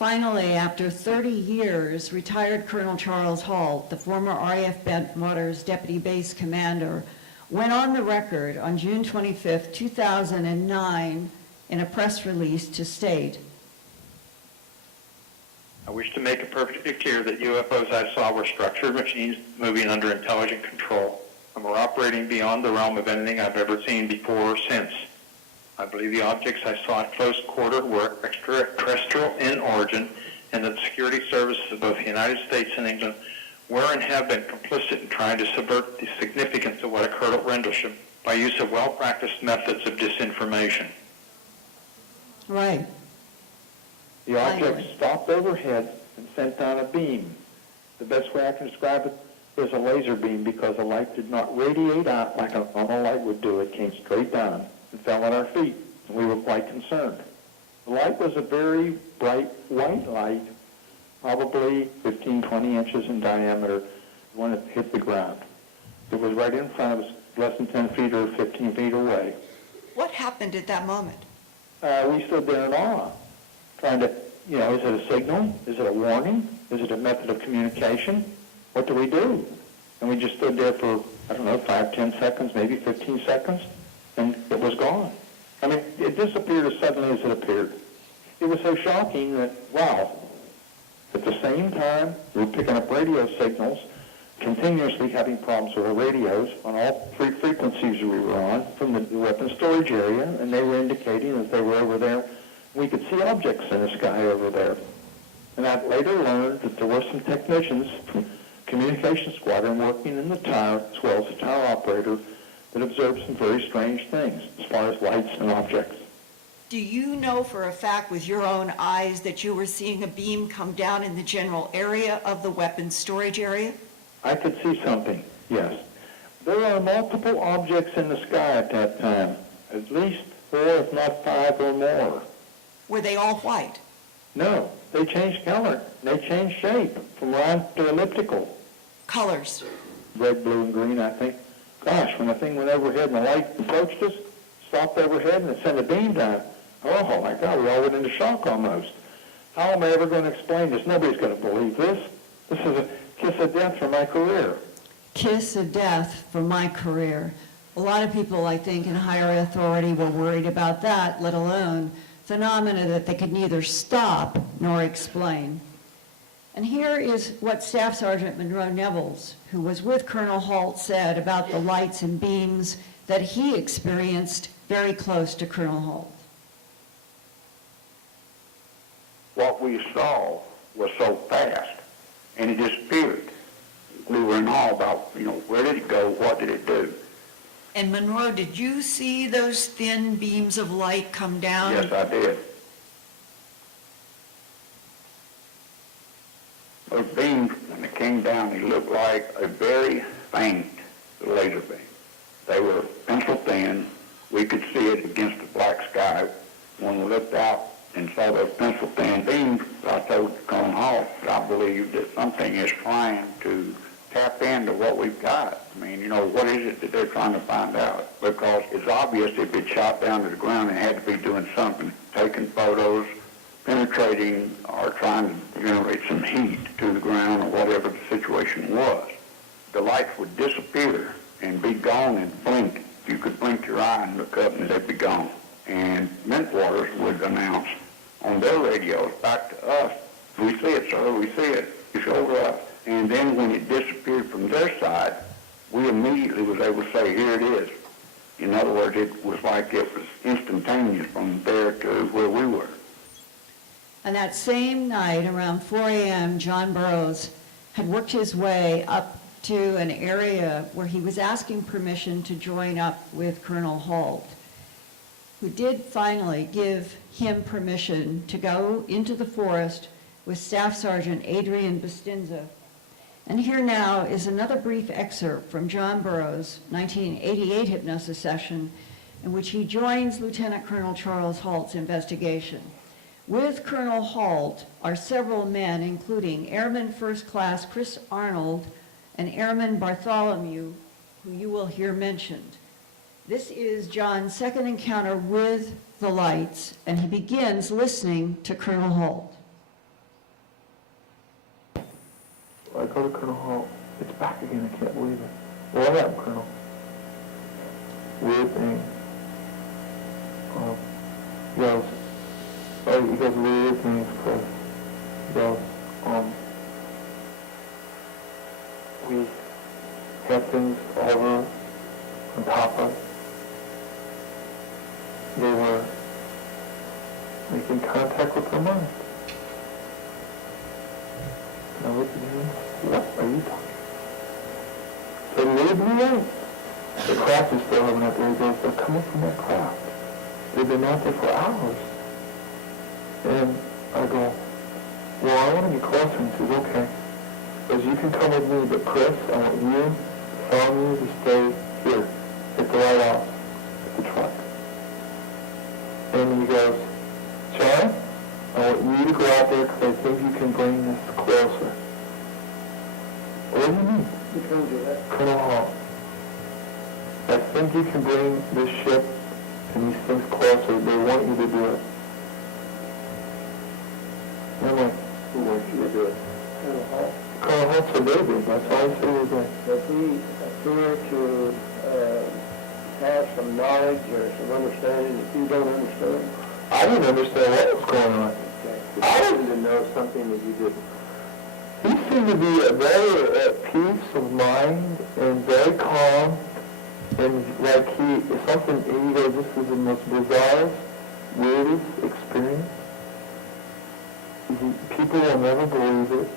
Finally, after 30 years, retired Colonel Charles Halt, the former RAF Bentwaters Deputy Base Commander, went on the record on June 25, 2009, in a press release to state, I wish to make it perfectly clear that UFOs I saw were structured machines moving under intelligent control and were operating beyond the realm of anything I've ever seen before or since. I believe the objects I saw at close quarter were extraterrestrial in origin, and that the security services of both the United States and England were and have been complicit in trying to subvert the significance of what occurred at Rendlesham by use of well-practiced methods of disinformation. right, The object stopped overhead and sent down a beam. The best way I can describe it is a laser beam, because the light did not radiate out like a normal light would do. It came straight down and fell at our feet, and we were quite concerned. The light was a very bright white light, probably 15, 20 inches in diameter when it hit the ground. It was right in front of us, less than 10 feet or 15 feet away. What happened at that moment? We stood there in awe, trying to, is it a signal? Is it a warning? Is it a method of communication? What do we do? And we just stood there for, 5, 10 seconds, maybe 15 seconds, and it was gone. I mean, it disappeared as suddenly as it appeared. It was so shocking that, wow. At the same time, we were picking up radio signals, continuously having problems with our radios on all 3 frequencies we were on from the weapons storage area, and they were indicating that they were over there. We could see objects in the sky over there. And I later learned that there were some technicians from Communication Squadron working in the tower, as well as the tower operator, that observed some very strange things as far as lights and objects. Do you know for a fact with your own eyes that you were seeing a beam come down in the general area of the weapons storage area? I could see something, yes. There are multiple objects in the sky at that time, at least 4, if not 5 or more. Were they all white? No, they changed color. They changed shape from round to elliptical. Colors? Red, blue, and green, I think. Gosh, when the thing went overhead and the light approached us, stopped overhead, and it sent a beam down. Oh, my God, we all went into shock almost. How am I ever going to explain this? Nobody's going to believe this. This is a kiss of death for my career. kiss of death for my career. A lot of people, I think, in higher authority were worried about that, let alone phenomena that they could neither stop nor explain. And here is what Staff Sergeant Monroe Nevels, who was with Colonel Halt, said about the lights and beams that he experienced very close to Colonel Halt. What we saw was so fast, and it disappeared. We were in awe about, where did it go, what did it do? And Monroe, did you see those thin beams of light come down? Yes, I did. Those beams, when they came down, they looked like a very faint laser beam. They were pencil thin. We could see it against the black sky. When we looked out and saw those pencil thin beams, I told Colonel Hall that I believe that something is trying to tap into what we've got. I mean, what is it that they're trying to find out? Because it's obvious if it shot down to the ground, it had to be doing something, taking photos, penetrating, or trying to generate some heat to the ground or whatever the situation was. The lights would disappear and be gone and blink. You could blink your eye and look up and they'd be gone. And Bentwaters would announce on their radios back to us, we see it, sir, we see it. It's over us. And then when it disappeared from their side, we immediately was able to say, here it is. In other words, it was like it was instantaneous from there to where we were. And that same night, around 4 a.m., John Burroughs had worked his way up to an area where he was asking permission to join up with Colonel Halt, who did finally give him permission to go into the forest with Staff Sergeant Adrian Bustinza. And here now is another brief excerpt from John Burroughs' 1988 hypnosis session in which he joins Lieutenant Colonel Charles Halt's investigation. With Colonel Halt are several men, including Airman First Class Chris Arnold and Airman Bartholomew, who you will hear mentioned. This is John's second encounter with the lights, and he begins listening to Colonel Halt. go to Colonel Hall. It's back again. I can't believe it. What happened, Colonel? Weird thing. He goes, he goes, weird things, Chris. He goes, we had things over on top of. They were making contact with their mind. And I looked at him, what are you talking about? So little blue light. The craft is still living out there. He goes, they're coming from that craft. They've been out there for hours. And I go, well, I want to get closer. And he says, okay. Because you can come with me, but Chris, I want you, follow me to stay here. Hit the light off at the truck. And he goes, John, I want you to go out there because I think you can bring this closer. What do you mean? Who told you that? Colonel Hall. I think you can bring this ship and these things closer. They want you to do it. And I'm like, who wants you to do it? Colonel Hall. Colonel Hall said they did. That's all he said was that. Does he appear to have some knowledge or some understanding that you don't understand? I didn't understand what was going on. Okay. I Did you know something that you didn't? He seemed to be very at peace of mind and very calm. And like he goes, this is the most bizarre, weirdest experience. People will never believe it.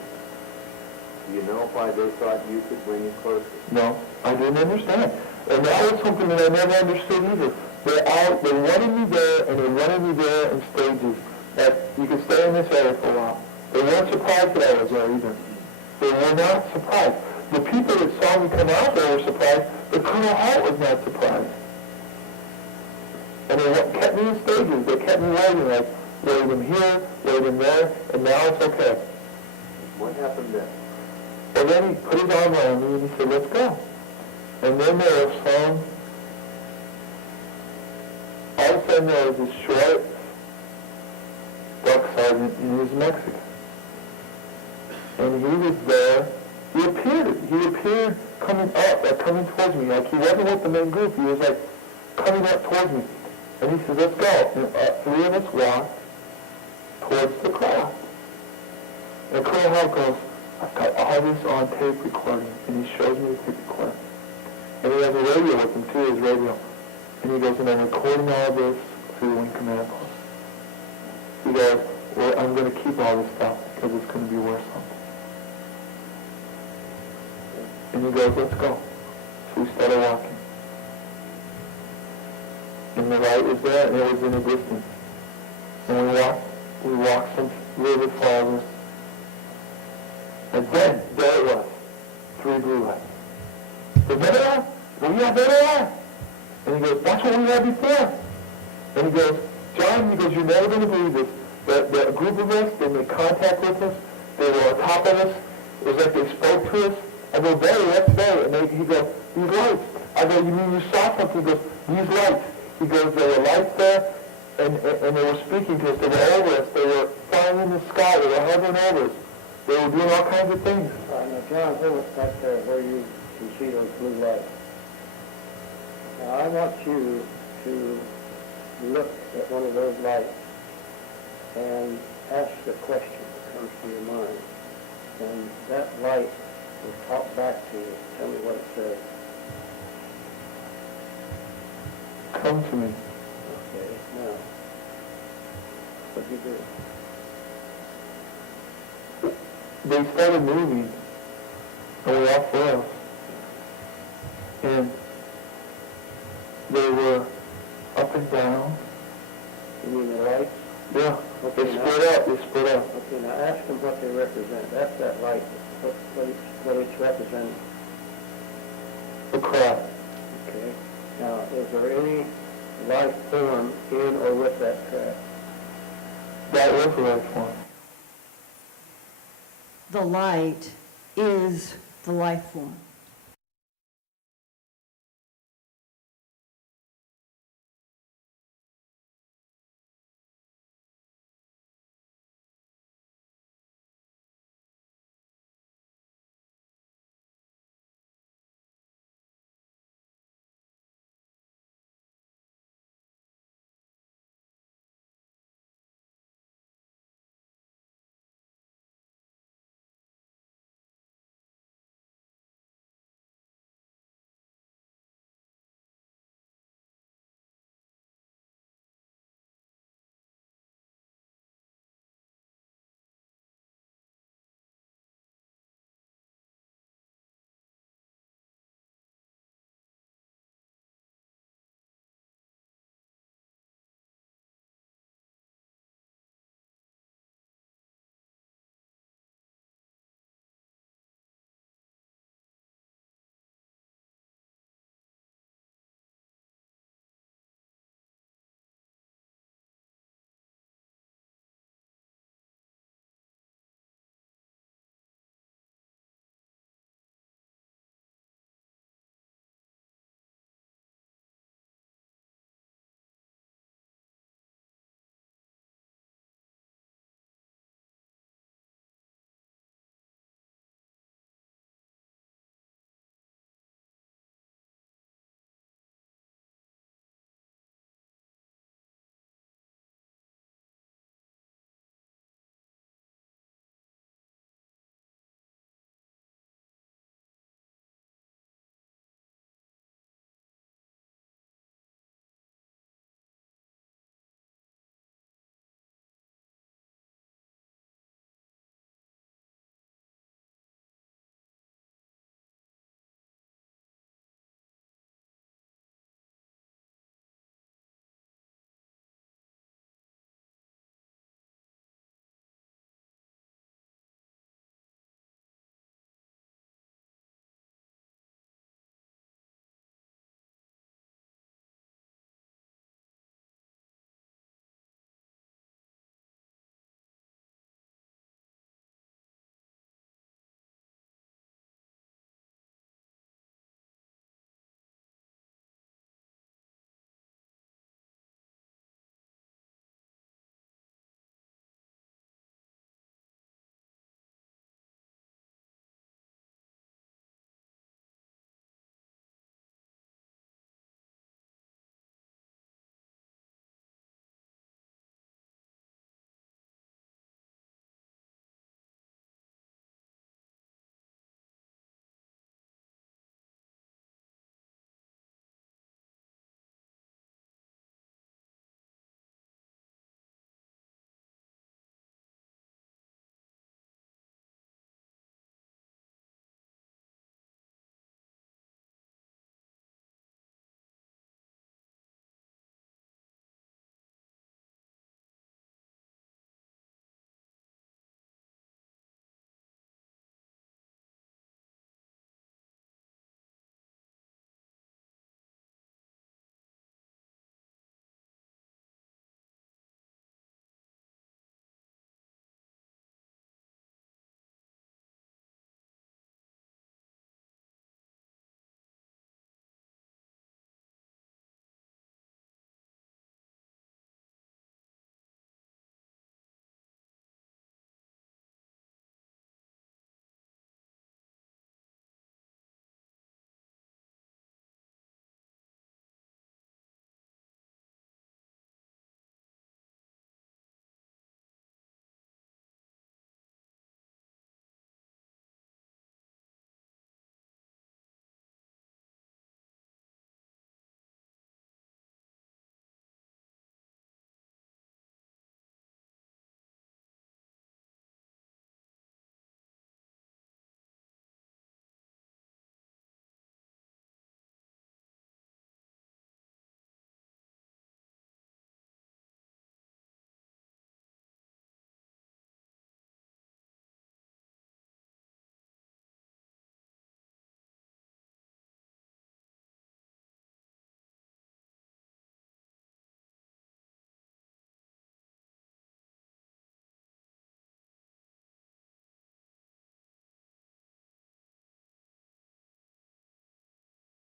Do you know why they thought you could bring it closer? No, I didn't understand. And that was something that I never understood either. They wanted me there, and they wanted me there in stages that you could stay in this area for a while. They weren't surprised that I was there either. They were not surprised. The people that saw me come out there were surprised, but Colonel Hart was not surprised. And they kept me in stages. They kept me waiting, like, wait him here, wait him there, and now it's okay. What happened then? And then he put his arm around me and he said, let's go. And then there was all of a sudden there was this short buck sergeant, and he was Mexican. And he was there. He appeared coming up, coming towards me. Like he wasn't with the main group. He was like coming up towards me. And he said, let's go. And three of us walked towards the craft. And Colonel Hart goes, I've got all this on tape recording. And he shows me the tape recording. And he has a radio with him too, his radio. And he goes, and I'm recording all this through the Wing Command Post. He goes, well, I'm going to keep all this stuff because it's going to be worth something. And he goes, let's go. So we started walking. And the light was there, and it was in the distance. And we walked some little bit farther. And then, there it was. 3 blue lights. Remember that? Well, yeah, there they are. And he goes, that's what we had before. And he goes, John, he goes, you're never going to believe this. The group of us, they made contact with us. They were on top of us. It was like they spoke to us. I go, Barry, what's Barry? And he goes, these lights. I go, you mean you saw something? He goes, these lights. He goes, there were lights there, and they were speaking to us. They were over us. They were flying in the sky. They were hovering over us. They were doing all kinds of things. Now, John, where was that there where you can see those blue lights? Now, I want you to look at one of those lights and ask the question that comes to your mind. And that light will talk back to you. Tell me what it says. Come to me. Okay, now, what do you do? They started moving, and we all fell. And they were up and down. You mean the lights? Yeah, Okay, they now- split up, they split up. Okay, now ask them what they represent. That's that light, what it's representing. The craft. Okay. Now, is there any life form in or with that craft? That was the right form. The light is the life form.